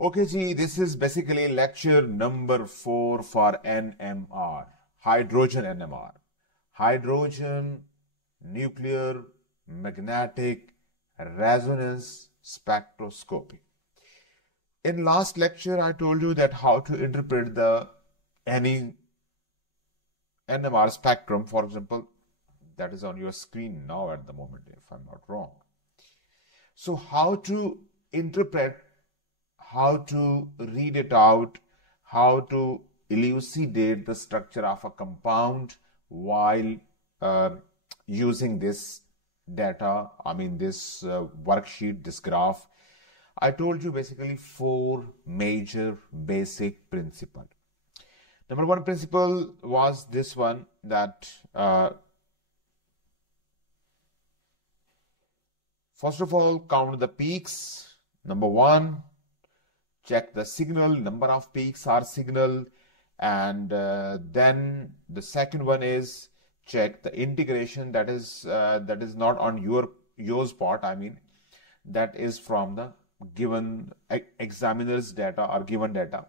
Okay, ji, this is basically lecture number 4 for NMR, hydrogen NMR, hydrogen nuclear magnetic resonance spectroscopy. In last lecture, I told you that how to interpret the any NMR spectrum, for example, that is on your screen now at the moment, if I'm not wrong. So how to interpret, how to read it out, how to elucidate the structure of a compound while using this data, this worksheet, this graph. I told you basically 4 major basic principles. Number 1 principle was this one, that first of all, count the peaks. Number 1, check the signal, number of peaks are signal, and then the second one is check the integration, that is not on yours part, that is from the given examiner's data or given data.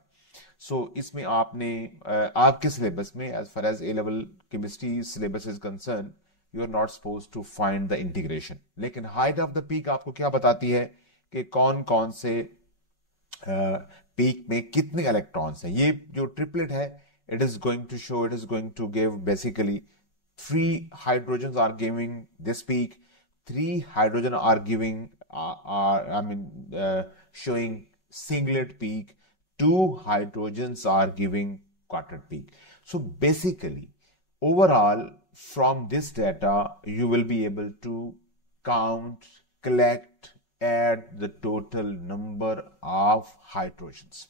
So इसमें आपने आपके syllabus में as far as A-level chemistry syllabus is concerned, you are not supposed to find the integration. लेकिन height of the peak आपको क्या बताती है कि कौन कौन से पीक में कितने इलेक्ट्रॉन्स हैं. ये जो ट्रिपलेट है, it is going to give basically 3 hydrogens are giving this peak, 3 hydrogen are giving showing singlet peak, 2 hydrogens are giving quartet peak. So basically, overall, from this data, you will be able to count, collect, add the total number of hydrogens.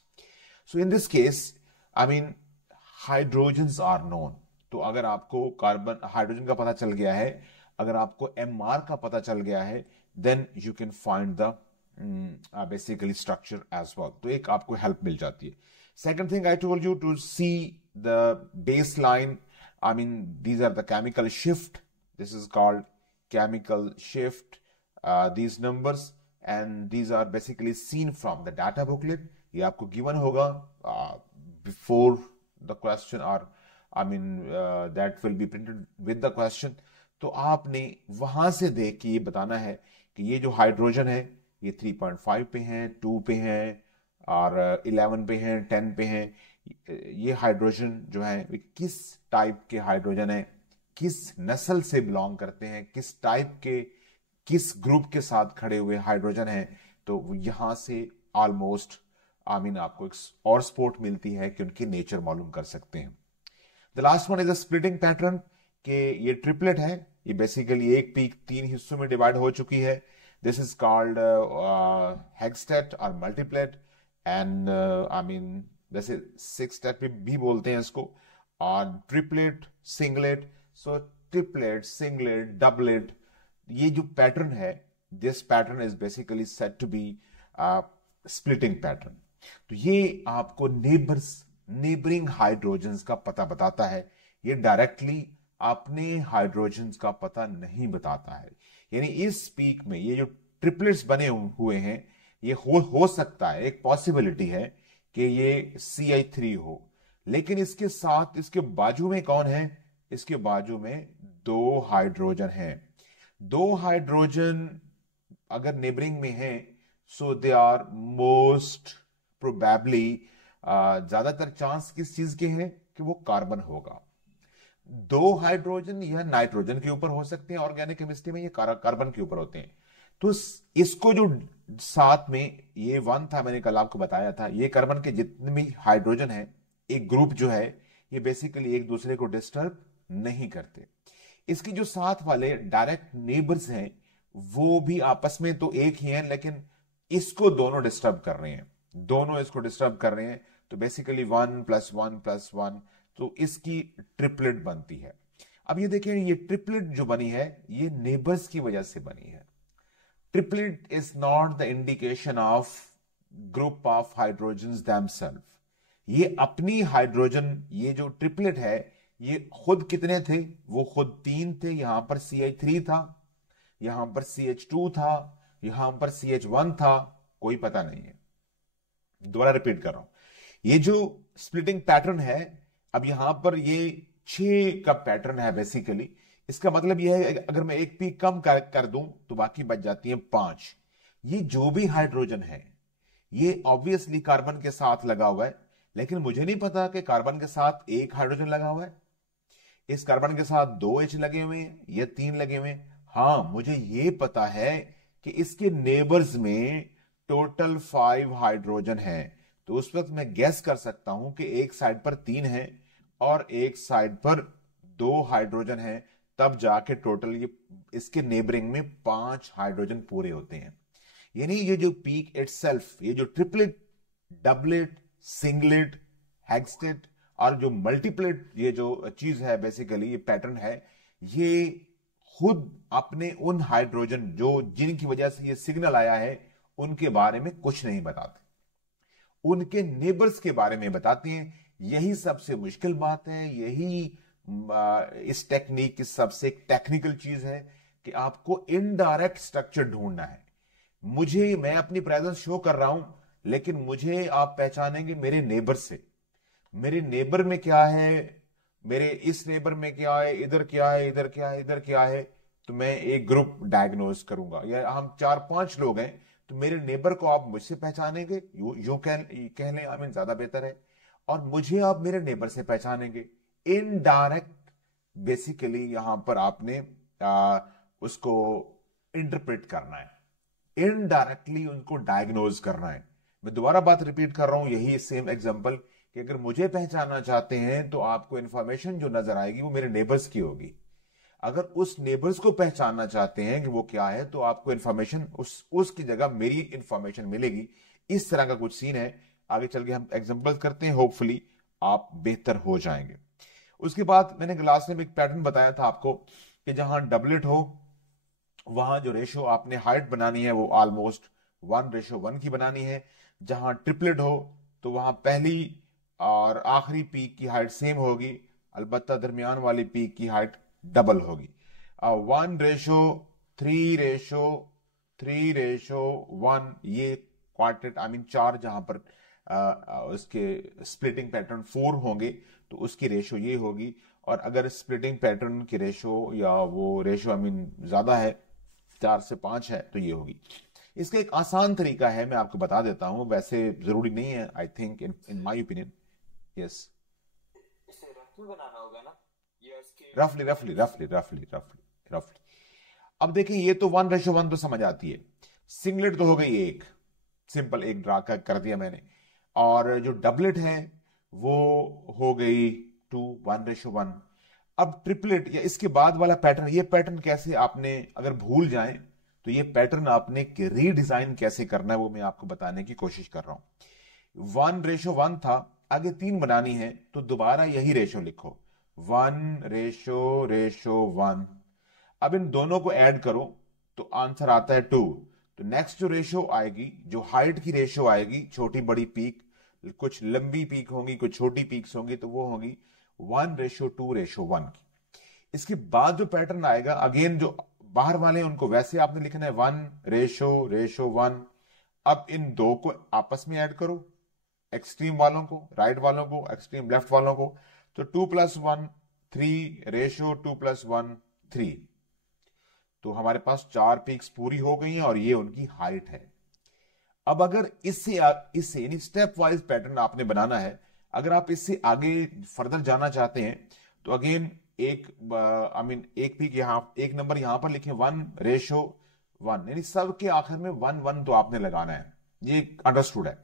So in this case, hydrogens are known. तो अगर आपको carbon hydrogen का पता चल गया है, अगर आपको MR का पता चल गया है, then you can find the basically structure as well. तो एक आपको help मिल जाती है. Second thing I told you to see the baseline. These are the chemical shift. This is called chemical shift. These numbers and these are basically seen from the data booklet. ये आपको given होगा before the question, or that will be printed with the question. तो आपने वहां से देख के ये बताना है कि ये जो हाइड्रोजन है ये 3.5 पे है, 2 पे है और 11 पे है, 10 पे है. ये हाइड्रोजन जो है किस टाइप के हाइड्रोजन है, किस नस्ल से बिलोंग करते हैं, किस टाइप के, किस ग्रुप के साथ खड़े हुए हाइड्रोजन है. तो यहां से ऑलमोस्ट आपको एक और स्पोर्ट मिलती है कि उनकी नेचर मालूम कर सकते हैं. The last one is a splitting pattern, के ये ट्रिपलेट है, ये बेसिकली एक पीक 3 हिस्सों में डिवाइड हो चुकी है. दिस इज कॉल्ड हेक्सटेट और मल्टीप्लेट, एंड वैसे 6 स्टेप भी बोलते हैं इसको, और triplet, singlet. So triplet, singlet, doublet, ये जो पैटर्न है, this pattern is basically said to be splitting pattern. तो ये आपको नेबरिंग हाइड्रोजन्स का पता बताता है. ये डायरेक्टली अपने हाइड्रोजन्स का पता नहीं बताता है. यानी इस पीक में ये जो ट्रिपलेट्स बने हुए हैं, ये हो सकता है, एक पॉसिबिलिटी है कि ये CH3 हो, लेकिन इसके साथ इसके बाजू में कौन है? इसके बाजू में 2 हाइड्रोजन हैं. 2 हाइड्रोजन अगर नेबरिंग में हैं, सो दे आर मोस्ट प्रोबेबली, ज्यादातर चांस किस चीज के हैं कि वो कार्बन होगा. 2 हाइड्रोजन या नाइट्रोजन के ऊपर हो सकते हैं, ऑर्गेनिक केमिस्ट्री में ये कार्बन के ऊपर होते हैं. तो इसको जो साथ में ये 1 था, मैंने कल आपको बताया था, ये कार्बन के जितने भी हाइड्रोजन है, एक ग्रुप जो है, ये बेसिकली एक दूसरे को डिस्टर्ब नहीं करते. इसके जो साथ वाले डायरेक्ट नेबर्स हैं, वो भी आपस में तो एक ही हैं, लेकिन इसको दोनों डिस्टर्ब कर रहे हैं, दोनों इसको डिस्टर्ब कर रहे हैं. तो बेसिकली 1 + 1 + 1, तो इसकी ट्रिपलेट बनती है. अब ये देखिए, ये ट्रिपलेट जो बनी है, ये नेबर्स की वजह से बनी है. Triplet is not the indication of group of hydrogens themselves. ये अपनी हाइड्रोजन, ये जो ट्रिपलेट है, ये खुद कितने थे? वो खुद 3 थे. यहां पर CH3 था, यहां पर CH2 था, यहां पर CH1 था, कोई पता नहीं है. दोबारा रिपीट कर रहा हूं, ये जो स्प्लिटिंग पैटर्न है, अब यहां पर ये 6 का पैटर्न है बेसिकली। इसका मतलब यह है अगर मैं एक पीक कम कर दूं तो बाकी बच जाती है 5। ये जो भी हाइड्रोजन है ये ऑब्वियसली कार्बन के साथ लगा हुआ है, लेकिन मुझे नहीं पता कि कार्बन के साथ एक हाइड्रोजन लगा हुआ है, इस कार्बन के साथ 2 H लगे हुए हैं या 3 लगे हुए हैं। हाँ, मुझे ये पता है कि इसके नेबर्स में टोटल 5 हाइड्रोजन है। तो उस वक्त मैं गैस कर सकता हूं कि एक साइड पर 3 है और एक साइड पर 2 हाइड्रोजन है, तब जाके टोटल ये इसके नेबरिंग में 5 हाइड्रोजन पूरे होते हैं। यानी ये जो पीक इटसेल्फ, ये जो ट्रिपलेट, डबलेट, सिंगलेट, हेक्सटेट और जो मल्टीप्लेट ये जो चीज है बेसिकली, ये पैटर्न है, ये खुद अपने उन हाइड्रोजन जो जिनकी वजह से ये सिग्नल आया है उनके बारे में कुछ नहीं बताते, उनके नेबर्स के बारे में बताती हैं। यही सबसे मुश्किल बात है, यही इस टेक्निक की सबसे टेक्निकल चीज है कि आपको इनडायरेक्ट स्ट्रक्चर ढूंढना है। मैं अपनी प्रेजेंस शो कर रहा हूं, लेकिन मुझे आप पहचानेंगे मेरे नेबर से। मेरे नेबर में क्या है, मेरे इस नेबर में क्या है, इधर क्या है, इधर क्या है, इधर क्या है, तो मैं एक ग्रुप डायग्नोज करूंगा। या हम 4-5 लोग हैं तो मेरे नेबर को आप मुझसे पहचानेंगे, यू कह लें, आई मीन ज्यादा बेहतर है, और मुझे आप मेरे नेबर से पहचानेंगे। इनडायरेक्ट बेसिकली यहां पर आपने उसको इंटरप्रेट करना है, इनडायरेक्टली उनको डायग्नोज करना है। मैं दोबारा बात रिपीट कर रहा हूं, यही सेम एग्जांपल कि अगर मुझे पहचानना चाहते हैं तो आपको इंफॉर्मेशन जो नजर आएगी वो मेरे नेबर्स की होगी। अगर उस नेबर्स को पहचानना चाहते हैं कि वो क्या है तो आपको इंफॉर्मेशन उसकी जगह मेरी इंफॉर्मेशन मिलेगी। इस तरह का कुछ सीन है। आगे चल के हम एग्जांपल्स करते हैं, होपफुली आप बेहतर हो जाएंगे। उसके बाद मैंने क्लास में एक पैटर्न बताया था आपको कि जहां डबलेट हो वहां जो रेशो आपने हाइट बनानी है वो ऑलमोस्ट 1:1 की बनानी है। जहां ट्रिपलेट हो तो वहां पहली और आखिरी पीक की हाइट सेम होगी, अलबत्ता दरमियान वाली पीक की हाइट डबल होगी। 1:3:3:1 ये क्वार्टेट, आई मीन 4, जहां पर उसके स्प्लिटिंग पैटर्न 4 होंगे तो उसकी रेशो ये होगी। और अगर स्प्लिटिंग पैटर्न की रेशो या वो रेशो आई मीन ज्यादा है, 4 से 5 है, तो ये होगी। इसका एक आसान तरीका है, मैं आपको बता देता हूं, वैसे जरूरी नहीं है, I think in my opinion. Yes, इसे रफली बनाना होगा ना, या स्केल रफली में रफली कैसे? रफली रफली रफली रफली। अब देखिए, ये तो 1:1 तो समझ आती है। सिंगलेट तो हो गई एक, सिंपल एक ड्रा कर दिया मैंने। और जो डबलेट है वो हो गई 1:1। अब ट्रिपलेट या इसके बाद वाला पैटर्न, ये पैटर्न कैसे आपने अगर भूल जाएं तो ये पैटर्न आपने रीडिजाइन कैसे करना है वो मैं आपको बताने की कोशिश कर रहा हूं। 1:1 था, आगे 3 बनानी है तो दोबारा यही रेशो लिखो, 1:1। अब इन दोनों को ऐड करो तो आंसर आता है 2। तो नेक्स्ट जो रेशो आएगी, जो हाइट की रेशो आएगी, छोटी बड़ी पीक, कुछ लंबी पीक होंगी, कुछ छोटी पीक्स होंगी, तो वो होगी 1:2:1 की। इसके बाद जो पैटर्न आएगा, अगेन जो बाहर वाले हैं उनको वैसे आपने लिखना है 1:1। अब इन दो को आपस में ऐड करो, एक्सट्रीम वालों को, राइट वालों को, एक्सट्रीम लेफ्ट वालों को, तो 2+1 3:2+1 3। तो हमारे पास 4 पीक्स पूरी हो गई हैं और ये उनकी हाइट है। अब अगर इससे यानी स्टेप वाइज पैटर्न आपने बनाना है, अगर आप इससे आगे फर्दर जाना चाहते हैं तो अगेन एक आई मीन एक पीक यहां, एक नंबर यहां पर लिखें 1:1, यानी सबके आखिर में 1:1 तो आपने लगाना है, ये अंडरस्टूड है।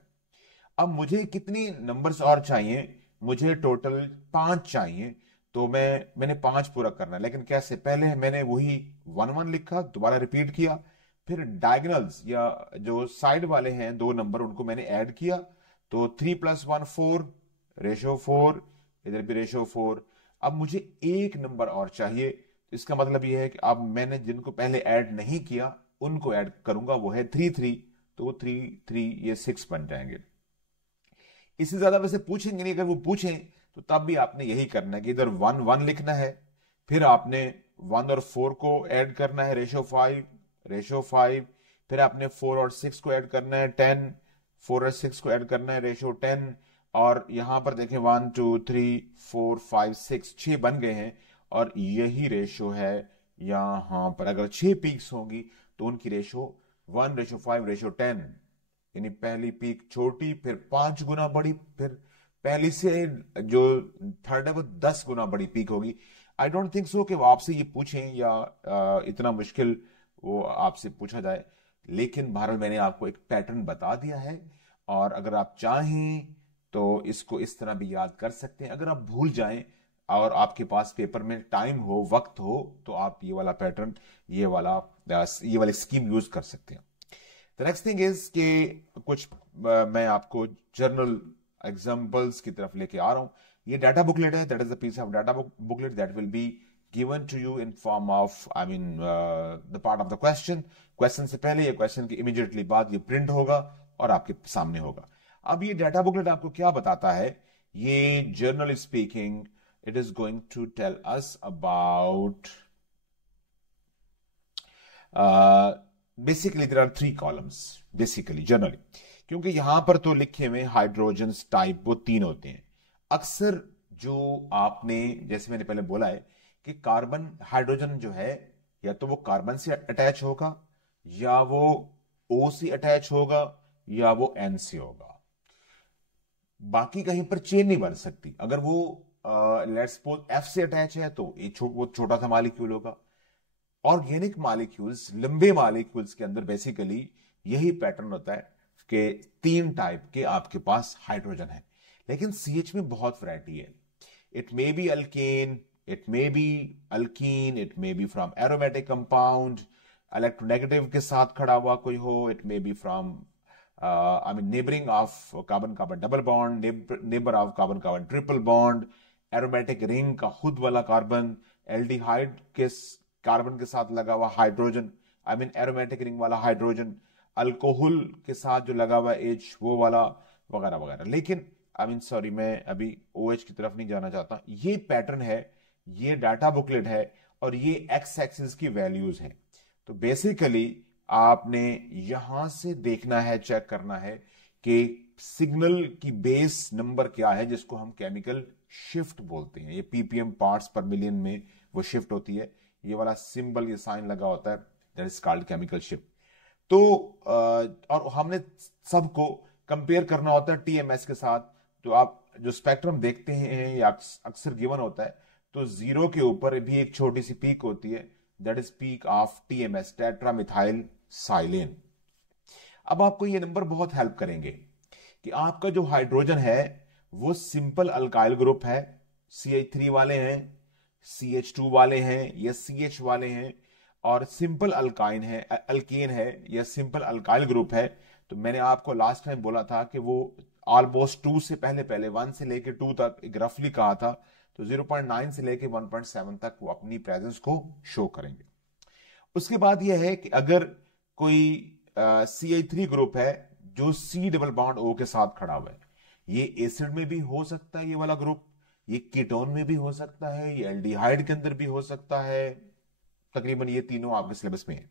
अब मुझे कितनी नंबर्स और चाहिए, मुझे टोटल 5 चाहिए। तो मैंने 5 पूरा करना है, लेकिन कैसे? पहले मैंने वही 1:1 लिखा, दोबारा रिपीट किया, फिर डायगोनल्स या जो साइड वाले हैं 2 नंबर उनको मैंने ऐड किया, तो 3+1 4:4, इधर भी रेशो 4। अब मुझे एक नंबर और चाहिए, इसका मतलब यह है कि अब मैंने जिनको पहले ऐड नहीं किया उनको ऐड करूंगा, वो है 3 तो 3 ये 6 बन जाएंगे। इससे ज्यादा वैसे पूछेंगे नहीं, अगर वो पूछें तो तब भी आपने यही करना है कि इधर 1:1 लिखना है, फिर आपने 1 और 4 को ऐड करना है, रेशो 5, फिर आपने 4 और 6 को ऐड करना है, 10, 4s6 को ऐड करना है, रेशियो 10, और यहां पर देखें 1 2 3 4 5 6, 6 बन गए हैं, और यही रेशियो है यहां पर। अगर 6 पीक्स होंगी तो उनकी रेशियो 1:5:10, यानी पहली पीक छोटी, फिर 5 गुना बड़ी, फिर पहली से जो थर्ड है वो 10 गुना बड़ी पीक होगी। आई डोंट थिंक सो कि वो आपसे ये पूछें या इतना मुश्किल वो आपसे पूछा जाए, लेकिन बहरहाल मैंने आपको एक पैटर्न बता दिया है, और अगर आप चाहें तो इसको इस तरह भी याद कर सकते हैं। अगर आप भूल जाएं और आपके पास पेपर में टाइम हो, वक्त हो, तो आप ये वाला पैटर्न, ये वाली स्कीम यूज कर सकते हैं। द नेक्स्ट थिंग इज कि कुछ मैं आपको जर्नल एग्जांपल्स की तरफ लेके आ रहा हूं। ये डाटा बुकलेट है, that is the piece of data booklet that will be given to you in form of the part of the question से पहले या क्वेश्चन के इमीडिएटली बाद ये प्रिंट होगा और आपके सामने होगा। अब ये डाटा बुकलेट आपको क्या बताता है? ये general speaking, it is going to tell us about basically there are 3 columns basically generally, क्योंकि यहां पर तो लिखे हुए हाइड्रोजन टाइप वो 3 होते हैं। अक्सर जो आपने, जैसे मैंने पहले बोला है कि कार्बन हाइड्रोजन जो है, या तो वो कार्बन से अटैच होगा, या वो O से अटैच होगा, या वो N से होगा। बाकी कहीं पर चेन नहीं बन सकती। अगर वो लेट्स सपोज F से अटैच है तो वो छोटा सा मॉलिक्यूल होगा। ऑर्गेनिक मॉलिक्यूल्स, लंबे मॉलिक्यूल्स के अंदर बेसिकली यही पैटर्न होता है कि 3 टाइप के आपके पास हाइड्रोजन है। लेकिन CH में बहुत वैरायटी है। It may be alkane, it may be alkyne, it may be from aromatic compound, electronegative के साथ खड़ा हुआ कोई हो, it may be from neighboring of carbon-carbon double bond, neighbor of carbon-carbon triple bond, aromatic ring का खुद वाला carbon, aldehyde के कार्बन के साथ लगा हुआ हाइड्रोजन, एरोमेटिक रिंग वाला हाइड्रोजन, अल्कोहल के साथ जो लगा हुआ H वो वाला, वगैरह वगैरह। लेकिन सॉरी, मैं अभी OH की तरफ नहीं जाना चाहता। ये पैटर्न है, ये डाटा बुकलेट है, और ये एक्स एक्सिस की वैल्यूज है। तो बेसिकली आपने यहां से देखना है, चेक करना है कि सिग्नल की बेस नंबर क्या है, जिसको हम केमिकल शिफ्ट बोलते हैं। ये ppm पार्ट्स पर मिलियन में वो शिफ्ट होती है। ये वाला सिंबल, ये साइन लगा होता है, that is called chemical shift. तो और हमने सबको कंपेयर करना होता है TMS के साथ। तो आप जो स्पेक्ट्रम देखते हैं या अक्सर गिवन होता है, तो 0 के ऊपर भी एक छोटी सी पीक होती है, that is peak of TMS, tetramethyl silane. अब आपको ये नंबर बहुत हेल्प करेंगे कि आपका जो हाइड्रोजन है वो सिंपल अल्काइल ग्रुप है, CH3 वाले हैं, CH2 वाले हैं, या CH वाले हैं, और सिंपल अल्काइन है, अल्केन है, या सिंपल अल्काइल ग्रुप है। तो मैंने आपको लास्ट टाइम बोला था कि वो ऑलमोस्ट 2 से पहले 1 से लेके 2 तक एक रफली कहा था, तो 0.9 से लेके 1.7 तक वो अपनी प्रेजेंस को शो करेंगे। उसके बाद यह है कि अगर कोई CH3 ग्रुप है जो C डबल बॉन्ड O के साथ खड़ा हुआ है, ये एसिड में भी हो सकता है, ये वाला ग्रुप, ये कीटोन में भी हो सकता है, ये एल्डिहाइड के अंदर भी हो सकता है, तकरीबन ये तीनों आपके सिलेबस में है,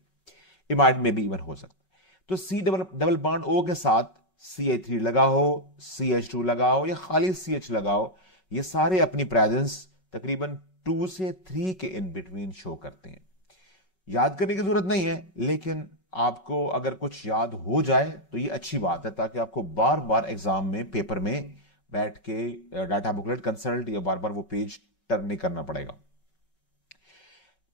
इमाइड में भी इवन हो सकता है। तो C डबल बॉन्ड O के साथ CH3 लगा हो, CH2 लगा हो, या खाली CH लगा हो, ये सारे अपनी प्रेजेंस तकरीबन 2 से 3 के इन बिटवीन शो करते हैं। याद करने की जरूरत नहीं है, लेकिन आपको अगर कुछ याद हो जाए तो ये अच्छी बात है, ताकि आपको बार बार एग्जाम में, पेपर में बैठ के डाटा बुकलेट कंसल्ट या बार बार वो पेज टर्न नहीं करना पड़ेगा।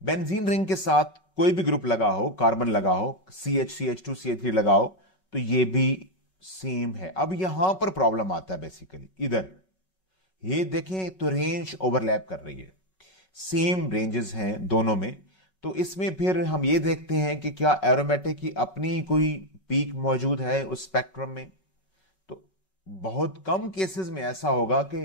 बेंजीन रिंग के साथ कोई भी ग्रुप लगा हो, कार्बन लगा हो, CH, CH2, CH3 लगा हो, तो ये भी सेम है। अब यहां पर प्रॉब्लम आता है बेसिकली इधर, ये देखें तो रेंज ओवरलैप कर रही है, सेम रेंजेस हैं दोनों में। तो इसमें फिर हम ये देखते हैं कि क्या एरोमेटिक की अपनी कोई पीक मौजूद है उस स्पेक्ट्रम में। तो बहुत कम केसेस में ऐसा होगा कि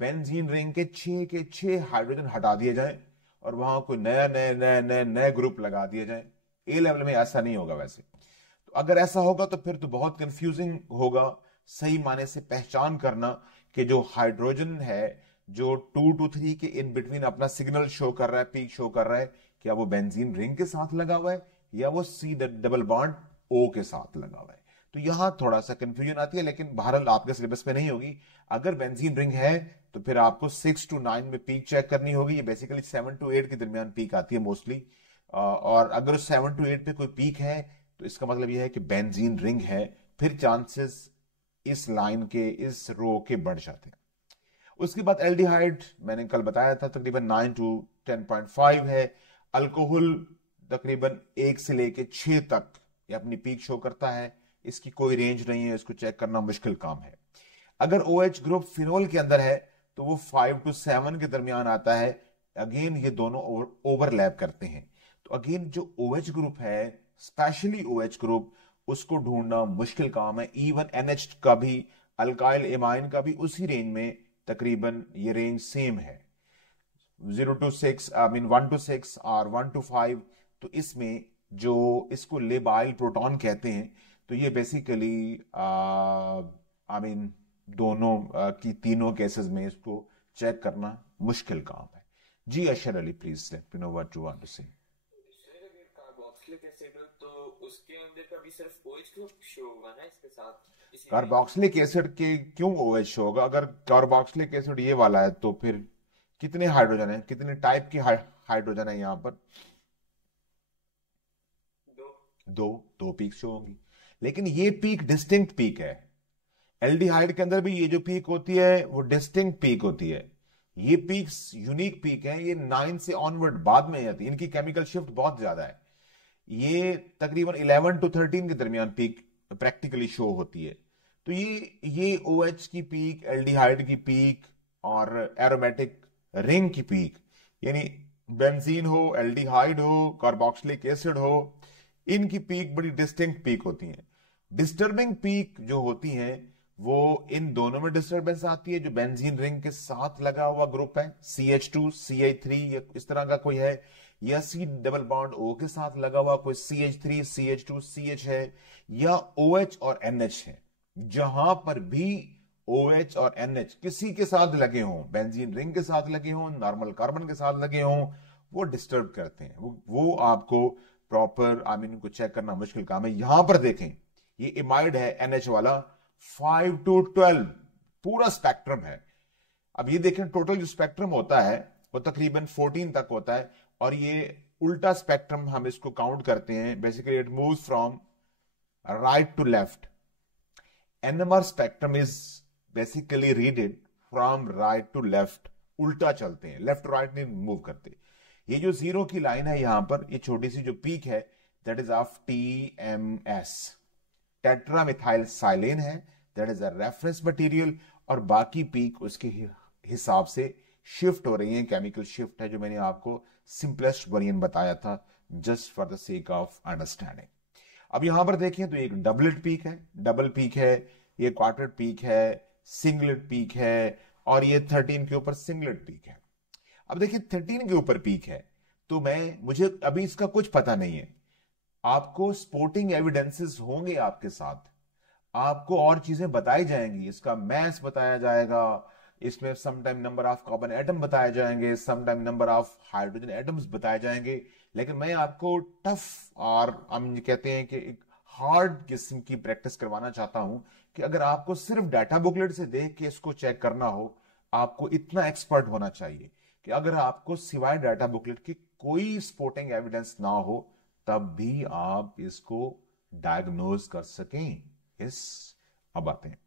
बेंजीन रिंग के 6 हाइड्रोजन हटा दिए जाए और वहां कोई नए ग्रुप लगा दिए जाए। A लेवल में ऐसा नहीं होगा वैसे। तो अगर ऐसा होगा तो फिर तो बहुत कंफ्यूजिंग होगा सही माने से पहचान करना कि जो हाइड्रोजन है जो 2 to 3 के इन बिटवीन अपना सिग्नल शो कर रहा है, पीक शो कर रहा है, क्या वो बेंजीन रिंग के साथ लगा हुआ है या वो C डबल बॉन्ड O के साथ लगा हुआ है। तो तो यहां थोड़ा सा कंफ्यूजन आती है, लेकिन बहरहाल आपके सिलेबस में नहीं होगी। अगर बेंजीन रिंग है तो फिर आपको 6 to 9 में पीक चेक करनी होगी। ये बेसिकली 7 to 8 के दरमियान पीक आती है मोस्टली, और अगर 7 to 8 पे कोई पीक है तो इसका मतलब यह है कि बेंजीन रिंग है, फिर चांसेस इस लाइन के, इस रो के बढ़ जाते हैं। उसके बाद एल्डिहाइड मैंने कल बताया था तकरीबन 9 to 10.5 है। अल्कोहल तकरीबन 1 से लेके 6 तक ये अपनी पीक शो करता है, इसकी कोई रेंज नहीं है, इसको चेक करना मुश्किल काम है। अगर OH ग्रुप फिनोल के अंदर है तो वो 5 to 7 के दरमियान आता है। अगेन ये दोनों ओवरलैप करते हैं, तो अगेन जो OH ग्रुप है, स्पेशली OH ग्रुप, उसको ढूंढना मुश्किल काम है। इवन NH का भी, अल्काइल एमाइन का भी उसी रेंज में तकरीबन ये रेंज सेम है, 0 to 6, आई मीन 1 to 6 और 1 to 5। तो इसमें जो इसको लेबाइल प्रोटॉन कहते हैं, तो ये बेसिकली आई मीन दोनों की तीनों केसेस में इसको चेक करना मुश्किल काम है। जी Ashar Ali, please let me know what you want to say. Sir अगर कार्बोक्सिलिक एसिड हो तो उसके अंदर का भी सिर्फ OH ग्रुप शो होगा ना इसके साथ, इसी में? कार्बोक्सिलिक एसिड के क्यों OH होगा? अगर कार्बोक्सिलिक एसिड ये वाला है तो फिर कितने हाइड्रोजन है, कितने टाइप के हाइड्रोजन है यहाँ पर? दो। दो पीक शो होंगी, लेकिन ये पीक डिस्टिंक्ट पीक है। एल्डिहाइड के अंदर भी ये जो पीक होती है वो डिस्टिंक्ट पीक होती है। ये पीक्स यूनिक पीक है, ये 9 से ऑनवर्ड बाद में आती है, इनकी केमिकल शिफ्ट बहुत ज्यादा है। ये तकरीबन 11 to 13 के दरमियान पीक प्रैक्टिकली शो होती है। तो ये OH की पीक, एल्डिहाइड की पीक और एरोमेटिक रिंग की पीक, यानी बेंजीन हो, एल्डिहाइड हो, कार्बोक्सिलिक एसिड हो, इनकी पीक बड़ी डिस्टिंक्ट पीक होती है। डिस्टर्बिंग पीक जो होती हैं वो इन दोनों में डिस्टर्बेंस आती है। जो बेंजीन रिंग के साथ लगा हुआ ग्रुप है, CH2 CH3 या इस तरह का कोई है, या C डबल बॉन्ड O के साथ लगा हुआ कोई CH3 CH2 CH है, या OH और NH है, जहां पर भी OH और NH किसी के साथ लगे हों, बेंजीन रिंग के साथ लगे हों, नॉर्मल कार्बन के साथ लगे हों, वो डिस्टर्ब करते हैं। वो आपको प्रॉपर आई मीन को चेक करना मुश्किल काम है। यहां पर देखें, ये इमाइड है NH वाला, 5 to 12 पूरा स्पेक्ट्रम है। अब ये देखें, टोटल जो स्पेक्ट्रम होता है वो तकरीबन 14 तक होता है, और ये उल्टा स्पेक्ट्रम हम इसको काउंट करते हैं। Basically it moves from right to left. NMR spectrum is basically readed from right to left, उल्टा चलते हैं, लेफ्ट राइट नहीं मूव करते। ये जो जीरो की लाइन है यहां पर, ये छोटी सी जो पीक है, that is of TMS, tetramethyl silane है, that is a reference material, और बाकी पीक उसके हिसाब से शिफ्ट हो रही है, केमिकल शिफ्ट है, जो मैंने आपको सिंपलेस्ट वेरिएंट बताया था, just for the sake of understanding. अब यहां पर देखें तो एक डबलेट पीक है, डबल पीक है, ये क्वार्टेट पीक है, सिंगलेट पीक है, और ये 13 के ऊपर सिंगलेट पीक है। अब देखिए 13 के ऊपर पीक है, तो मुझे अभी इसका कुछ पता नहीं है। आपको स्पोर्टिंग एविडेंसेस होंगे आपके साथ, आपको और चीजें बताई जाएंगी, इसका मैस बताया जाएगा, इसमें sometime number of carbon atom बताए जाएंगे, sometime number of hydrogen atoms बताए जाएंगे, लेकिन मैं आपको टफ और हम कहते हैं कि एक हार्ड किस्म की प्रैक्टिस करवाना चाहता हूं, कि अगर आपको सिर्फ डाटा बुकलेट से देख के इसको चेक करना हो, आपको इतना एक्सपर्ट होना चाहिए कि अगर आपको सिवाय डाटा बुकलेट के कोई सपोर्टिंग एविडेंस ना हो, तब भी आप इसको डायग्नोज कर सकें। अब आते हैं,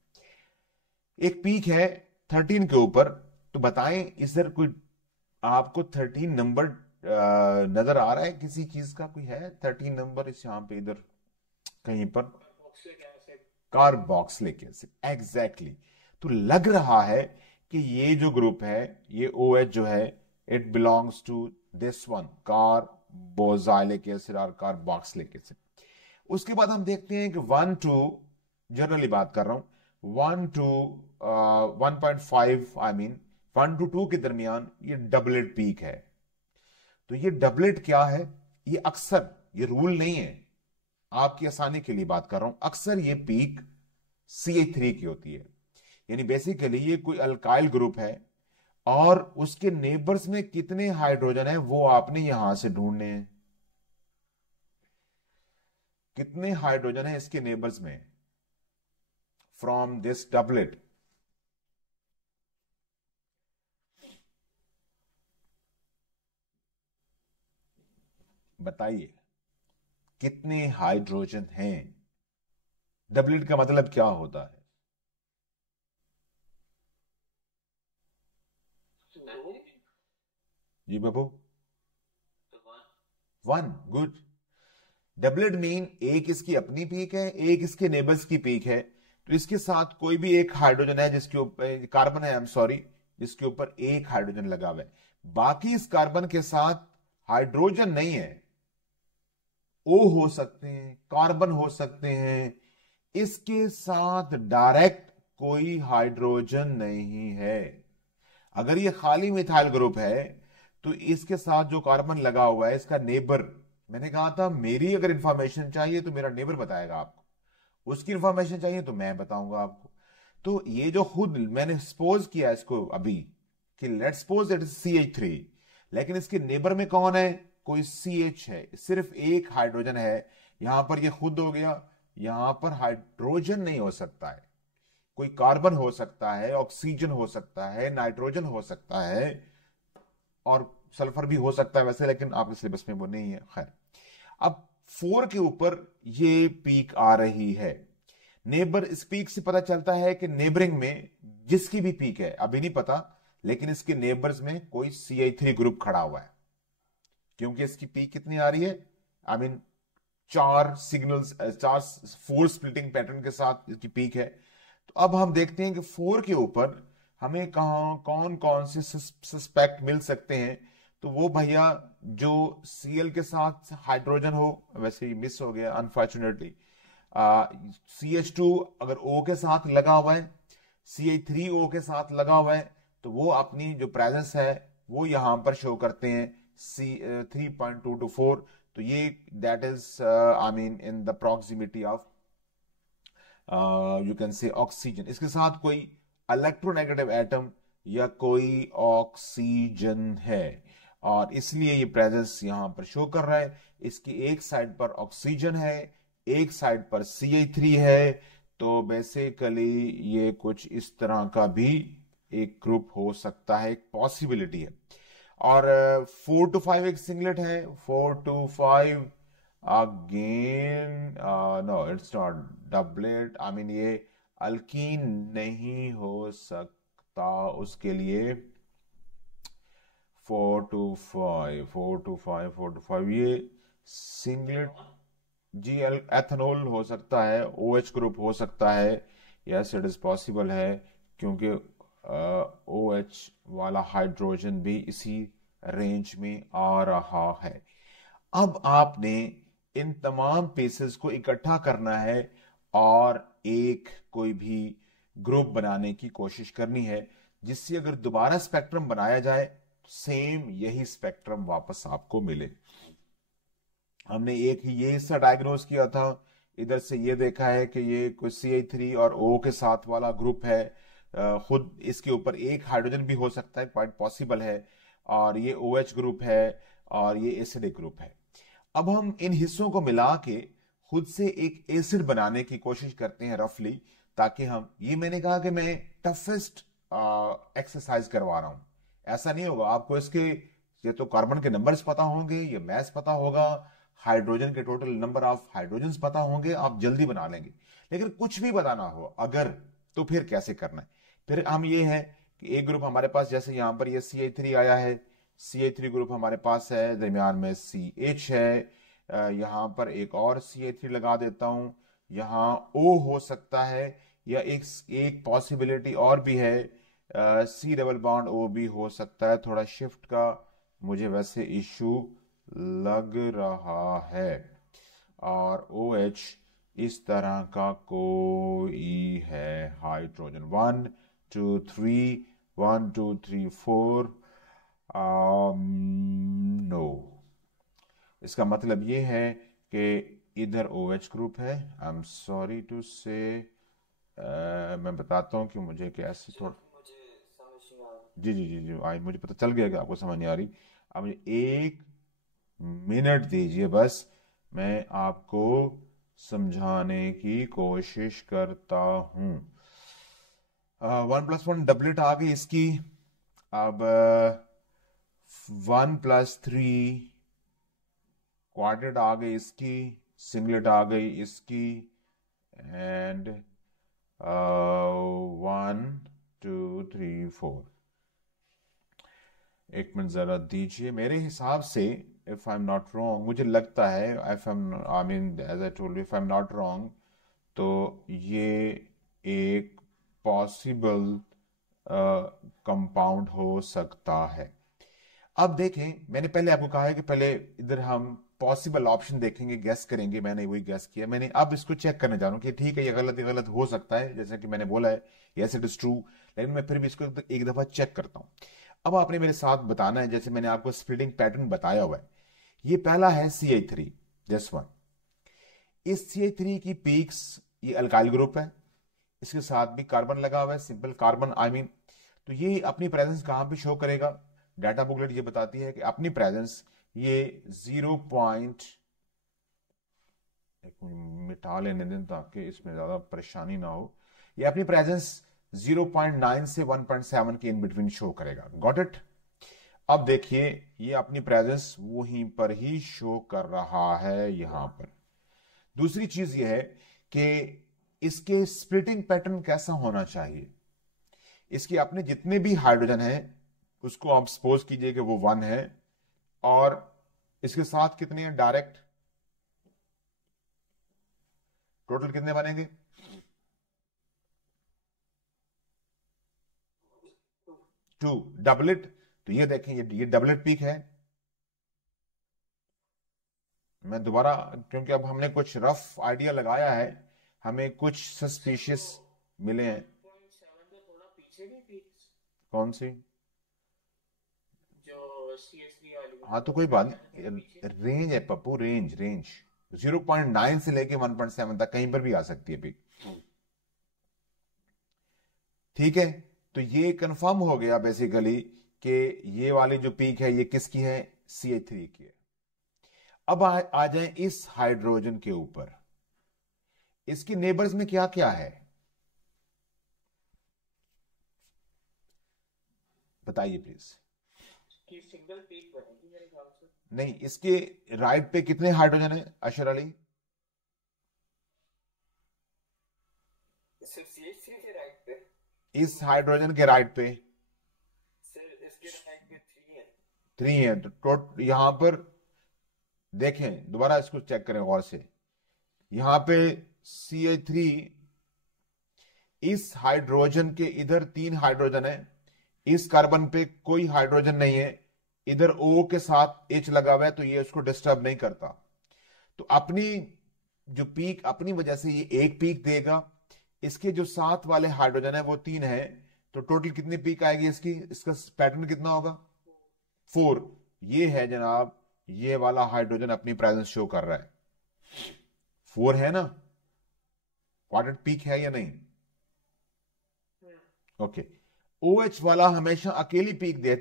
एक पीक है 13 के ऊपर, तो बताएं इधर कोई आपको 13 नंबर नजर आ रहा है? किसी चीज का कोई है 13 नंबर इस यहां पे इधर कहीं पर? Carboxylic acid, exactly. तो लग रहा है कि ये जो ग्रुप है, ये OH जो है, it belongs to this one, carboxylic acid और कार्बोक्सिलिक एसिड। उसके बाद हम देखते हैं कि 1 to, जनरली बात कर रहा हूं, 1 to 1.5 आई मीन 1 to 2 के दरमियान ये डबलेट पीक है। तो ये डबलेट क्या है? ये अक्सर, ये रूल नहीं है, आपकी आसानी के लिए बात कर रहा हूं, अक्सर ये पीक CH3 की होती है। यानी बेसिकली ये कोई अल्काइल ग्रुप है, और उसके नेबर्स में कितने हाइड्रोजन है वो आपने यहां से ढूंढने हैं। कितने हाइड्रोजन है इसके नेबर्स में, फ्रॉम दिस डबलेट? बताइए कितने हाइड्रोजन हैं? डबलेट का मतलब क्या होता है? जी बाबू। One, good. डबलेट मीन एक इसकी अपनी पीक है, एक इसके नेबर्स की पीक है। तो इसके साथ कोई भी एक हाइड्रोजन है जिसके ऊपर कार्बन है, आई एम सॉरी, जिसके ऊपर एक हाइड्रोजन लगा हुआ है। बाकी इस कार्बन के साथ हाइड्रोजन नहीं है। ओ हो सकते हैं, कार्बन हो सकते हैं, इसके साथ डायरेक्ट कोई हाइड्रोजन नहीं है। अगर ये खाली मिथाइल ग्रुप है तो इसके साथ जो कार्बन लगा हुआ है इसका नेबर, मैंने कहा था मेरी अगर इंफॉर्मेशन चाहिए तो मेरा नेबर बताएगा आपको, उसकी इंफॉर्मेशन चाहिए तो मैं बताऊंगा आपको। तो ये जो खुद मैंने सपोज किया इसको अभी कि let's suppose it is CH3, लेकिन इसके नेबर में कौन है? कोई CH है, सिर्फ एक हाइड्रोजन है। यहां पर ये खुद हो गया, यहां पर हाइड्रोजन नहीं हो सकता है। कोई कार्बन हो सकता है, ऑक्सीजन हो सकता है, नाइट्रोजन हो सकता है, और सल्फर भी हो सकता है वैसे, लेकिन आपके सिलेबस में वो नहीं है। खैर, अब 4 के ऊपर ये पीक आ रही है। नेबर, इस पीक से पता चलता है कि नेबरिंग में जिसकी भी पीक है अभी नहीं पता, लेकिन इसके नेबर्स में कोई CH3 ग्रुप खड़ा हुआ है, क्योंकि इसकी पीक कितनी आ रही है, I mean 4 signals, 4 4 splitting pattern के साथ इसकी पीक है। तो अब हम देखते हैं कि 4 के ऊपर हमें कहा कौन कौन से सस्पेक्ट मिल सकते हैं। तो वो भैया जो Cl के साथ हाइड्रोजन हो, वैसे ही मिस हो गया अनफॉर्चुनेटली। CH2 अगर O के साथ लगा हुआ है, CH3O के साथ लगा हुआ है, तो वो अपनी जो प्रेजेंस है वो यहां पर शो करते हैं C3.224। तो ये that is I mean in the proximity of you can say oxygen. इसके साथ कोई इलेक्ट्रोनेगेटिव एटम या कोई ऑक्सीजन है, और इसलिए ये प्रेजेंस यहां पर शो कर रहा है। इसकी एक साइड पर ऑक्सीजन है, एक साइड पर CH3 है। तो बेसिकली ये कुछ इस तरह का भी एक ग्रुप हो सकता है, एक पॉसिबिलिटी है। और 4 to 5 एक सिंगलेट है, 4 to 5 again no it's not doublet, I mean ये अल्कीन नहीं हो सकता, उसके लिए 4 to 5 4 to 5 4 to 5 ये सिंगलेट। जी, एथेनॉल हो सकता है, OH ग्रुप हो सकता है, यस इट इज पॉसिबल है, क्योंकि OH वाला हाइड्रोजन भी इसी रेंज में आ रहा है। अब आपने इन तमाम पीसेस को इकट्ठा करना है और एक कोई भी ग्रुप बनाने की कोशिश करनी है, जिससे अगर दोबारा स्पेक्ट्रम बनाया जाए तो सेम यही स्पेक्ट्रम वापस आपको मिले। हमने एक ये हिस्सा डायग्नोज किया था, इधर से ये देखा है कि ये कोई CH3 और O के साथ वाला ग्रुप है। खुद इसके ऊपर एक हाइड्रोजन भी हो सकता है, क्वाइट पॉसिबल है, और ये OH ग्रुप है, और ये एसिडिक ग्रुप है। अब हम इन हिस्सों को मिला के खुद से एक एसिड बनाने की कोशिश करते हैं रफली, ताकि हम, ये मैंने कहा कि मैं टफेस्ट एक्सरसाइज करवा रहा हूं, ऐसा नहीं होगा। आपको इसके ये तो कार्बन के नंबर्स पता होंगे, ये मैस पता होगा, हाइड्रोजन के टोटल नंबर ऑफ हाइड्रोजन्स पता होंगे, आप जल्दी बना लेंगे। लेकिन कुछ भी बताना हो अगर, तो फिर कैसे करना है? फिर हम ये है कि एक ग्रुप हमारे पास, जैसे यहां पर ये CH3 आया है, CH3 ग्रुप हमारे पास है, दरमियान में CH है, यहां पर एक और CH3 लगा देता हूं, यहां O हो सकता है, या एक पॉसिबिलिटी और भी है, C डबल बॉन्ड O भी हो सकता है। थोड़ा शिफ्ट का मुझे वैसे इशू लग रहा है, और OH इस तरह का कोई है हाइड्रोजन, 1 2 3 1 2 3 4 नो। इसका मतलब ये है कि इधर OH ग्रुप है, आई एम सॉरी टू से, मैं बताता हूँ कि मुझे कैसे थोड़ा, मुझे समझ नहीं आ रहा। जी जी जी जी आई मुझे पता चल गया कि आपको समझ नहीं आ रही। अब मुझे 1 मिनट दीजिए बस, मैं आपको समझाने की कोशिश करता हूं। 1+1 डबलेट आ गई इसकी। अब 1+3 क्वाड्रेट आ गई इसकी, सिंगलेट आ गई इसकी, एंड 1 2 3 4। एक मिनट जरा दीजिए। मेरे हिसाब से if I am not wrong, मुझे लगता है, if I am I mean as I told you, if I am not wrong, तो ये एक पॉसिबल कंपाउंड हो सकता है। अब देखें, मैंने पहले आपको कहा है कि पहले इधर हम पॉसिबल ऑप्शन देखेंगे, गैस करेंगे। मैंने वही गैस किया। मैंने अब इसको चेक करने जा रहा हूं कि ठीक है, ये गलत हो सकता है, जैसा कि मैंने बोला है, यस इट इज ट्रू, लेकिन मैं फिर भी इसको एक दफा चेक करता हूं। अब आपने मेरे साथ बताना है, जैसे मैंने आपको स्प्लिटिंग पैटर्न बताया हुआ है। ये पहला है CH3, दिस वन। इस CH3 की पीक्स, ये अल्काइल ग्रुप है, इसके साथ भी कार्बन लगा हुआ है, सिंपल कार्बन आई मीन। तो ये अपनी प्रेजेंस कहां पे शो करेगा? डाटा बुकलेट ये बताती है कि अपनी प्रेजेंस ये 0 पॉइंट, एक मिटा लेने दें ताकि इसमें ज्यादा परेशानी ना हो। ये अपनी प्रेजेंस 0.9 से 1.7 के इन बिटवीन शो करेगा। Got it? अब देखिए, ये अपनी प्रेजेंस वहीं पर ही शो कर रहा है, यहां पर। दूसरी चीज ये है कि इसके स्प्लिटिंग पैटर्न कैसा होना चाहिए। इसके अपने जितने भी हाइड्रोजन हैं उसको आप सपोज कीजिए कि वो 1 है, और इसके साथ कितने हैं डायरेक्ट, टोटल कितने बनेंगे? 2 डबलेट। तो ये देखें, ये डबलेट पीक है। मैं दोबारा, क्योंकि अब हमने कुछ रफ आइडिया लगाया है, हमें कुछ सस्पिशियस मिले हैं। 1.7 तो थोड़ा पीछे नहीं थी कौन सी? जो CH3 वाली? हाँ तो कोई बात नहीं, रेंज है पप्पू, रेंज रेंज 0.9 से लेके 1.7 तक कहीं पर भी आ सकती है पीक। ठीक है, तो ये कंफर्म हो गया बेसिकली कि ये वाली जो पीक है ये किसकी है? CH3 की है। अब आ जाए इस हाइड्रोजन के ऊपर। इसके नेबर्स में क्या क्या है बताइए प्लीज। की सिंगल पीक बनेगी मेरे ख्याल से। नहीं, इसके राइट पे कितने हाइड्रोजन है अशर अली? सिर्फ CH3 के राइट पे? इस हाइड्रोजन के राइट पे सिर्फ इसके राइट पे 3 है। 3 है। तो यहां पर देखें, दोबारा इसको चेक करें गौर से। यहां पे CH3, इस हाइड्रोजन के इधर 3 हाइड्रोजन है, इस कार्बन पे कोई हाइड्रोजन नहीं है, इधर O के साथ H लगा हुआ है, तो ये उसको डिस्टर्ब नहीं करता। तो अपनी जो पीक, अपनी वजह से ये एक पीक देगा। इसके जो साथ वाले हाइड्रोजन है वो 3 है, तो टोटल कितनी पीक आएगी इसकी? इसका पैटर्न कितना होगा? 4। ये है जनाब, ये वाला हाइड्रोजन अपनी प्रेजेंस शो कर रहा है। 4 है ना? क्वाड्रेट पीक है या नहीं? ओके। OH वाला हमेशा अकेली पीक दे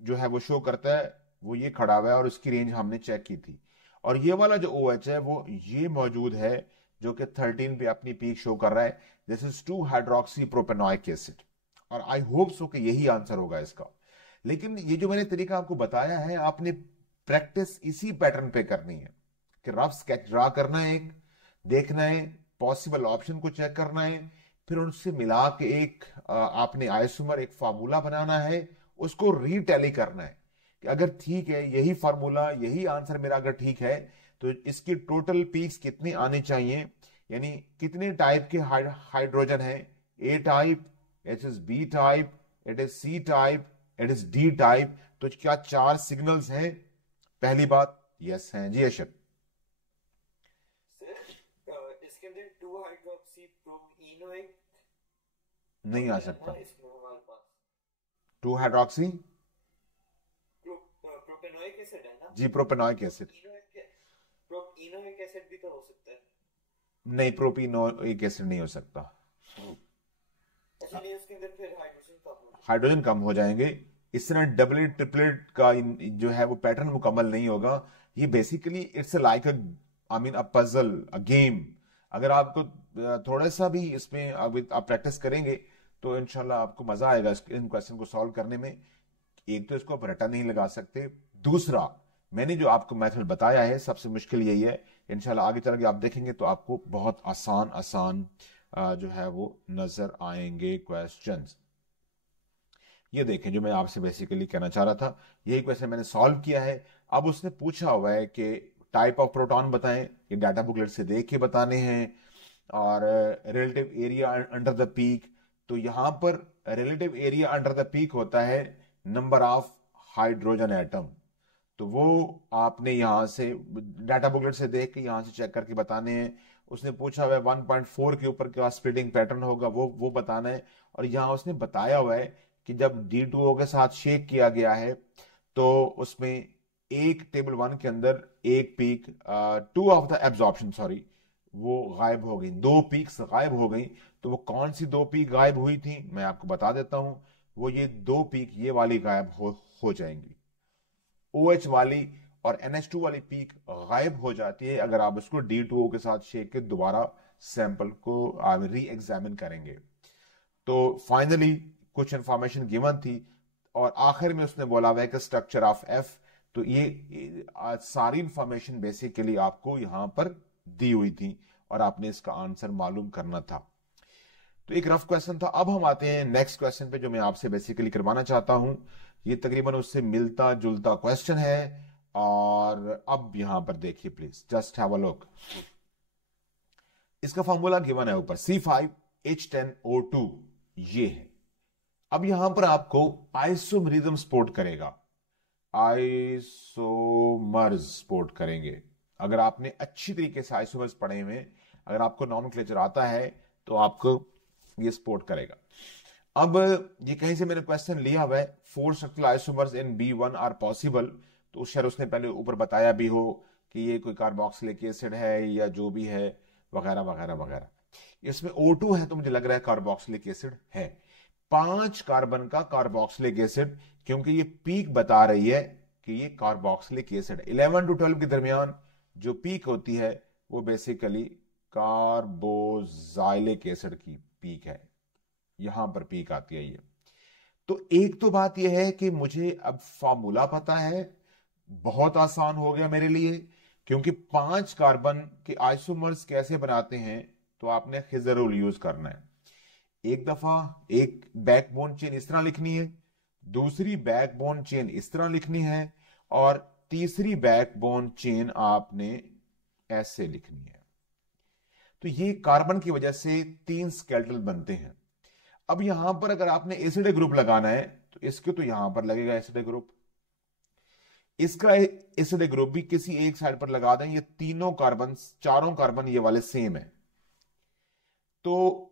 जो है वो शो करता है, वो ये खड़ा हुआ है, और उसकी रेंज हमने चेक की थी। और ये वाला जो OH है वो ये मौजूद है, जो कि 13 पे अपनी पीक शो कर रहा है। This is 2 hydroxy propanoic acid, और आई होप सो कि यही आंसर होगा इसका। लेकिन ये जो मैंने तरीका आपको बताया है, आपने प्रैक्टिस इसी पैटर्न पे करनी है कि रफ स्केच ड्रा करना है, एक देखना है, पॉसिबल ऑप्शन को चेक करना है, फिर उनसे मिला के एक आपने आइसोमर, एक फार्मूला बनाना है, उसको रीटैली करना है कि अगर ठीक है यही फार्मूला, यही आंसर मेरा अगर ठीक है, तो इसकी टोटल पीक्स कितनी आनी चाहिए, यानी कितने टाइप के हाइड्रोजन है। A type, it is B type, it is C type, it is D type. तो क्या 4 सिग्नल्स हैं? पहली बात यस हैं जी अशर। इसके अंदर 2 हाइड्रोक्सी प्रोपेनोइक नहीं आ सकता। इसमें हमारे पास 2 हाइड्रोक्सी प्रोपेनोइक एसिड है ना जी, प्रोपेनोइक एसिड। प्रोपेनोइक एसिड भी तो हो सकता है। नहीं, प्रोपेनोइक एसिड नहीं हो सकता। इसलिए इसके अंदर फिर हाइड्रोजन कम हो जाएंगे। इस तरह डबलेट ट्रिपलेट का जो है वो पैटर्न मुकम्मल नहीं होगा। ये basically it's like a I mean a puzzle, a game. अगर आपको थोड़ा सा भी इसमें आप प्रैक्टिस करेंगे तो इंशाल्लाह आपको मजा आएगा इन क्वेश्चन को सॉल्व करने में। एक तो इसको आप रटा नहीं लगा सकते, दूसरा मैंने जो आपको मेथड बताया है सबसे मुश्किल यही है। इंशाल्लाह आगे चल के आप देखेंगे तो आपको बहुत आसान आसान जो है वो नजर आएंगे क्वेश्चंस। ये देखें जो मैं आपसे बेसिकली कहना चाह रहा था, यही क्वेश्चन मैंने सॉल्व किया है। अब उसने पूछा हुआ है कि टाइप ऑफ प्रोटॉन बताएं, ये डाटा बुकलेट से देख के बताने हैं। और relative area under the peak, तो यहां पर relative area under the peak होता है नंबर ऑफ हाइड्रोजन एटम। तो वो आपने यहां से डाटा बुकलेट से देख के यहां से चेक करके बताने हैं। उसने पूछा हुआ है 1.4 के ऊपर क्या स्प्लिटिंग पैटर्न होगा, वो बताना है। और यहां उसने बताया हुआ है कि जब D2O के साथ शेक किया गया है तो उसमें एक टेबल 1 के अंदर एक peak, two of the absorption sorry, वो गायब हो गई, दो पीक्स गायब हो गई। तो वो कौन सी दो पीक गायब हुई थी मैं आपको बता देता हूं। वो ये दो पीक ये वाली गायब हो जाएंगी। OH वाली और NH2 वाली पीक गायब हो जाती है अगर आप उसको D2O के साथ शेक के दोबारा सैंपल को री एग्जामिन करेंगे। तो फाइनली कुछ इंफॉर्मेशन गिवन थी और आखिर में उसने बोला हुआ है कि स्ट्रक्चर ऑफ F। तो ये सारी इंफॉर्मेशन बेसिकली आपको यहां पर दी हुई थी और आपने इसका आंसर मालूम करना था। तो एक रफ क्वेश्चन था। अब हम आते हैं नेक्स्ट क्वेश्चन पे जो मैं आपसे बेसिकली करवाना चाहता हूं। ये तकरीबन उससे मिलता जुलता क्वेश्चन है। और अब यहां पर देखिए please, just have a look. इसका फॉर्मूला गिवन है ऊपर, C5H10O2 ये है। अब यहां पर आपको आइसोमरिज्म सपोर्ट करेगा, आइसोमर्स सपोर्ट करेंगे। अगर आपने अच्छी तरीके से आइसोमर्स पढ़े हुए, अगर आपको नॉमेनक्लेचर आता है तो आपको ये सपोर्ट करेगा। अब ये कहीं से मैंने क्वेश्चन लिया हुआ है, 4 structural isomers in B1 are possible. तो शायद उसने पहले ऊपर बताया भी हो कि ये कोई कार्बोक्सिलिक एसिड है या जो भी है वगैरह वगैरह वगैरह। इसमें O2 है तो मुझे लग रहा है कार्बोक्सिलिक एसिड है। 5 कार्बन का कार्बोक्सिलिक एसिड, क्योंकि ये पीक बता रही है कि ये कार्बोक्सिलिक एसिड 11 to 12 के दरमियान जो पीक होती है वो बेसिकली कार्बोक्सिलिक एसिड की पीक है, यहां पर पीक आती है ये। तो एक तो बात यह है कि मुझे अब फॉर्मूला पता है, बहुत आसान हो गया मेरे लिए, क्योंकि 5 कार्बन के आइसोमर्स कैसे बनाते हैं तो आपने खिजर रूल यूज करना है। एक दफा एक बैकबोन चेन इस तरह लिखनी है, दूसरी बैकबोन चेन इस तरह लिखनी है और तीसरी बैकबोन चेन आपने ऐसे लिखनी है। तो ये कार्बन की वजह से 3 स्केलेटल बनते हैं। अब यहां पर अगर आपने एसिड ग्रुप लगाना है तो इसके तो यहां पर लगेगा एसिड ग्रुप, इसका एसिड ग्रुप भी किसी एक साइड पर लगा दें। ये तीनों कार्बन, चारों कार्बन ये वाले सेम है। तो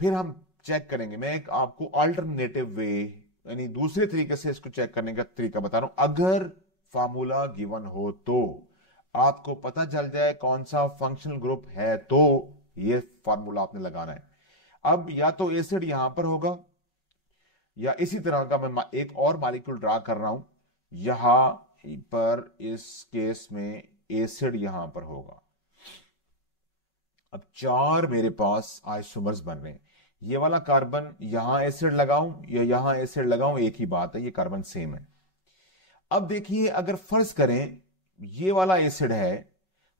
फिर हम चेक करेंगे, मैं एक आपको अल्टरनेटिव वे यानी दूसरे तरीके से इसको चेक करने का तरीका बता रहा हूं। अगर फार्मूला गिवन हो तो आपको पता चल जाए कौन सा फंक्शनल ग्रुप है तो ये फार्मूला आपने लगाना है। अब या तो एसिड यहां पर होगा या इसी तरह का मैं एक और मॉलिक्यूल ड्रा कर रहा हूं, यहां पर इस केस में एसिड यहां पर होगा। अब 4 मेरे पास आइसोमर्स बन रहे हैं। ये वाला कार्बन यहां एसिड लगाऊं या यहां एसिड लगाऊं एक ही बात है, ये कार्बन सेम है। अब देखिए अगर फर्ज करें ये वाला एसिड है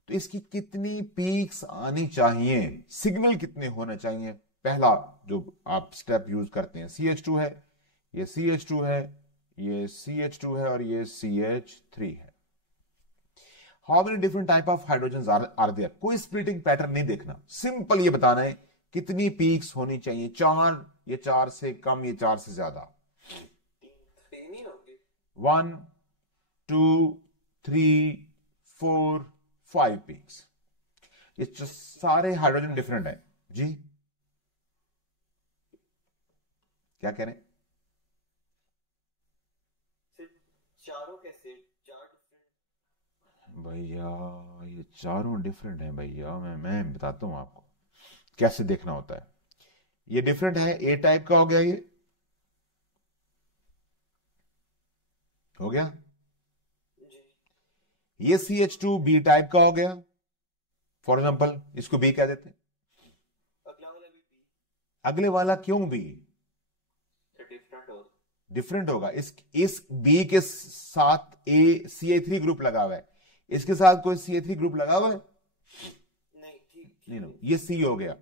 तो इसकी कितनी पीक्स आनी चाहिए, सिग्नल कितने होने चाहिए। पहला जो आप स्टेप यूज करते हैं, CH2 है, ये CH2 है, ये CH2 है और ये CH3 है। How many different type of hydrogen are there, कोई स्प्लिटिंग पैटर्न नहीं देखना, सिंपल ये बताना है कितनी पीक्स होनी चाहिए, 4, ये 4 से कम, ये 4 से ज्यादा। 1 2 3 4 5 पीक्स। ये सारे हाइड्रोजन डिफरेंट है जी। क्या कह रहे हैं? चारों कैसे, चार डिफरेंट? भैया ये चारों डिफरेंट हैं भैया, मैं बताता हूं आपको कैसे देखना होता है। ये डिफरेंट है, ए टाइप का हो गया, ये हो गया। जी। ये CH2 बी टाइप का हो गया, फॉर एग्जाम्पल इसको बी कह देते हैं। अगला वाला भी बी। अगले वाला क्यों बी? डिफरेंट हो। डिफरेंट होगा। इस बी के साथ ए CH3 ग्रुप लगा हुआ है, इसके साथ कोई CH3 ग्रुप लगा हुआ है? नहीं, ठीक नहीं, ये सी हो गया।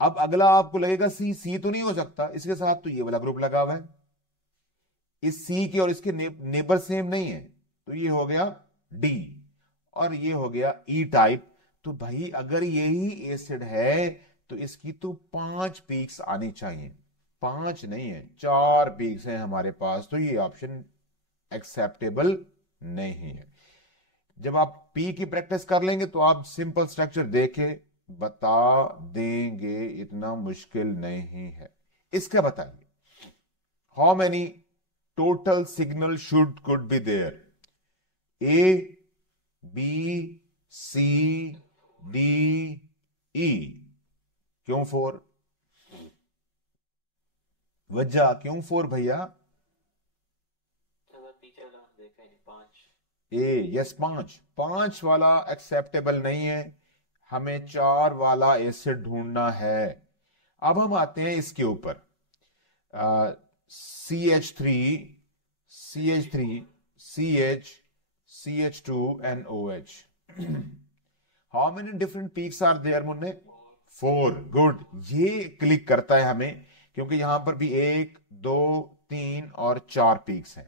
अब अगला आपको लगेगा सी तो नहीं हो सकता, इसके साथ तो ये वाला ग्रुप लगा हुआ है, इस सी के और इसके नेबर सेम नहीं है, तो ये हो गया डी, और ये हो गया ई टाइप। तो भाई अगर यही एसिड है तो इसकी तो 5 पीक्स आनी चाहिए, 5 नहीं है, 4 पीक्स हैं हमारे पास, तो ये ऑप्शन एक्सेप्टेबल नहीं है। जब आप पी की प्रैक्टिस कर लेंगे तो आप सिंपल स्ट्रक्चर देके बता देंगे, इतना मुश्किल नहीं है। इसका बताइए, how many total signal should could be there? A, B, C, D, E. क्यों 4? वजह क्यों 4 भैया? पीछे वाला हमने देखा ही नहीं। 5। यस 5 वाला एक्सेप्टेबल नहीं है, हमें 4 वाला एसिड ढूंढना है। अब हम आते हैं इसके ऊपर, CH3, CH, CH2 and OH. How many different peaks are there मुन्ने? 4. गुड, ये क्लिक करता है हमें, क्योंकि यहां पर भी 1, 2, 3 और 4 पीक्स हैं।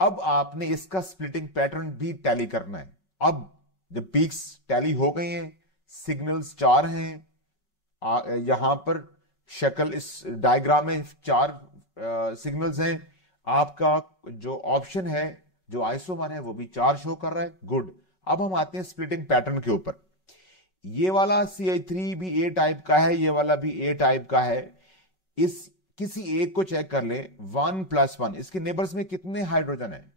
अब आपने इसका स्प्लिटिंग पैटर्न भी टैली करना है। अब जब पीक्स टैली हो गई हैं, सिग्नल्स 4 हैं, यहां पर शक्ल इस डायग्राम में 4 सिग्नल्स हैं, आपका जो ऑप्शन है, जो आइसोमर है, वो भी 4 शो कर रहा है। गुड, अब हम आते हैं स्प्लिटिंग पैटर्न के ऊपर। ये वाला CH3 भी ए टाइप का है, ये वाला भी ए टाइप का है। इस किसी एक को चेक कर ले, 1+1, इसके नेबर्स में कितने हाइड्रोजन है?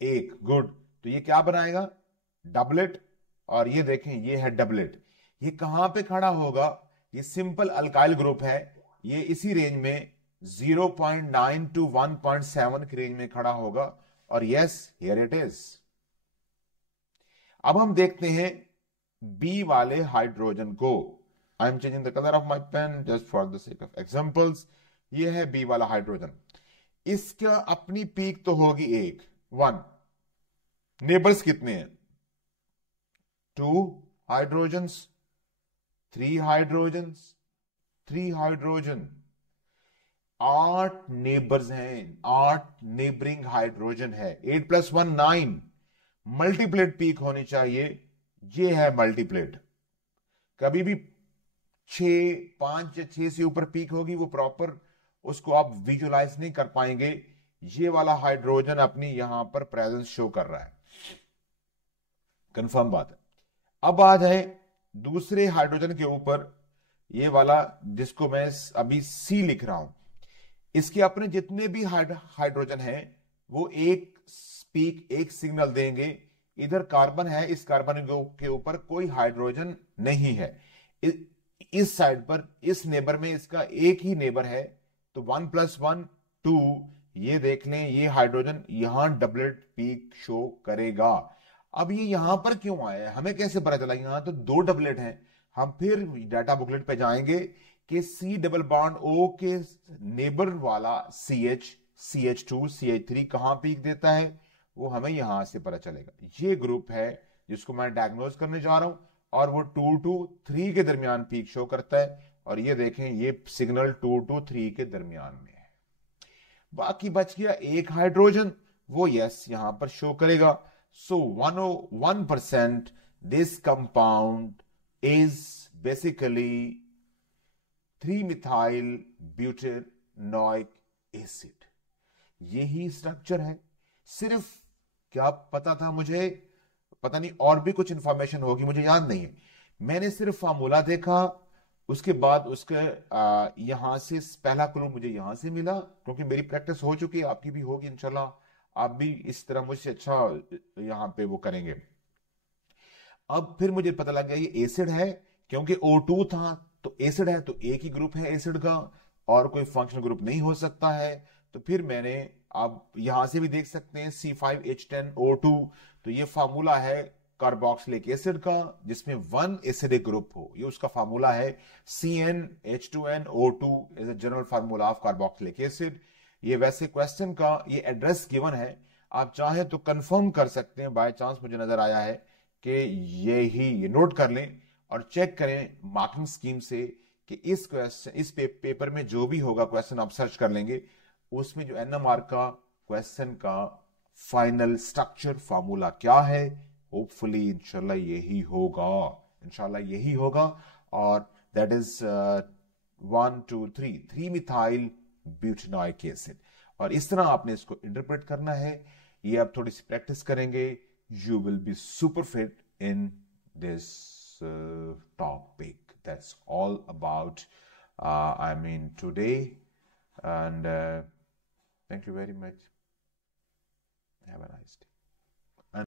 1। गुड, तो ये क्या बनाएगा? डबलेट। और ये देखें, ये है डबलेट। ये कहां पे खड़ा होगा? ये सिंपल अल्काइल ग्रुप है, ये इसी रेंज में 0.9 to 1.7 की रेंज में खड़ा होगा। और यस, हियर इट इज। अब हम देखते हैं बी वाले हाइड्रोजन को। I am changing the colour of my pen just for the sake of examples. ये है बी वाला हाइड्रोजन, इसका अपनी पीक तो होगी 1। नेबर्स कितने हैं? 2 हाइड्रोजन्स, 3 हाइड्रोजन्स, 3 हाइड्रोजन, 8 नेबर्स हैं, 8 नेबरिंग हाइड्रोजन है। 8+1 9, मल्टीप्लेट पीक होनी चाहिए, ये है मल्टीप्लेट। कभी भी 5 या 6 से ऊपर पीक होगी, वो प्रॉपर उसको आप विजुलाइज नहीं कर पाएंगे। ये वाला हाइड्रोजन अपनी यहां पर प्रेजेंस शो कर रहा है, कंफर्म बात है। अब आ जाए दूसरे हाइड्रोजन के ऊपर, ये वाला जिसको मैं अभी सी लिख रहा हूं, इसके अपने जितने भी हाइड्रोजन हैं वो एक पीक, एक सिग्नल देंगे। इधर कार्बन है, इस कार्बन के ऊपर कोई हाइड्रोजन नहीं है। इस साइड पर, इस नेबर में इसका एक ही नेबर है, तो 1+1 2। ये देख लें, ये हाइड्रोजन यहां डबलेट पीक शो करेगा। अब ये यहां पर क्यों आया है, हमें कैसे पता चला? यहां तो 2 डबलेट हैं। हम फिर डाटा बुकलेट पे जाएंगे कि C डबल बॉन्ड O के नेबर वाला CH, CH2, CH3 कहां पीक देता है, वो हमें यहां से पता चलेगा। ये ग्रुप है जिसको मैं डायग्नोज करने जा रहा हूं, और वो 2 to 3 के दरमियान पीक शो करता है। और ये देखें, ये सिग्नल 2 to 3 के दरमियान में है। बाकी बच गया एक हाइड्रोजन, वो यस यहां पर शो करेगा। सो 101% this compound is basically 3-methyl butanoic acid। यही स्ट्रक्चर है। सिर्फ क्या पता था मुझे, पता नहीं और भी कुछ इंफॉर्मेशन होगी, मुझे याद नहीं है। मैंने सिर्फ फार्मूला देखा, उसके बाद उसके यहां से पहला क्लू मुझे यहां से मिला, क्योंकि मेरी प्रैक्टिस हो चुकी है, आपकी भी होगी इंशाल्लाह। आप भी इस तरह मुझसे अच्छा यहां पे वो करेंगे। अब फिर मुझे पता लग गया ये एसिड है, क्योंकि O2 था, तो एसिड है तो एक ही ग्रुप है एसिड का, और कोई फंक्शनल ग्रुप नहीं हो सकता है। तो फिर मैंने, आप यहां से भी देख सकते हैं, C5H10O2, तो ये फार्मूला है कार्बोक्सिलिक एसिड का जिसमें 1 एसिडिक ग्रुप हो, ये उसका फार्मूला है। CnH2nO2 is a general formula of carboxylic acid. ये वैसे क्वेश्चन का ये एड्रेस गिवन है, आप चाहे तो कंफर्म कर सकते हैं, बाय चांस मुझे नजर आया है कि ये नोट कर लें और चेक करें मार्किंग स्कीम से कि इस क्वेश्चन इस पेपर में जो भी होगा क्वेश्चन आप सर्च कर लेंगे, उसमें जो NMR का क्वेश्चन का फाइनल स्ट्रक्चर फार्मूला क्या है। होपफुली इंशाल्लाह यही होगा, इंशाल्लाह यही होगा। और दैट इज 1 2 3 मिथाइल ब्यूटेनॉइक एसिड। और इस तरह आपने इसको इंटरप्रेट करना है। ये आप थोड़ी सी प्रैक्टिस करेंगे, you will be super fit in this topic. That's all about today, and thank you very much. Have a nice day.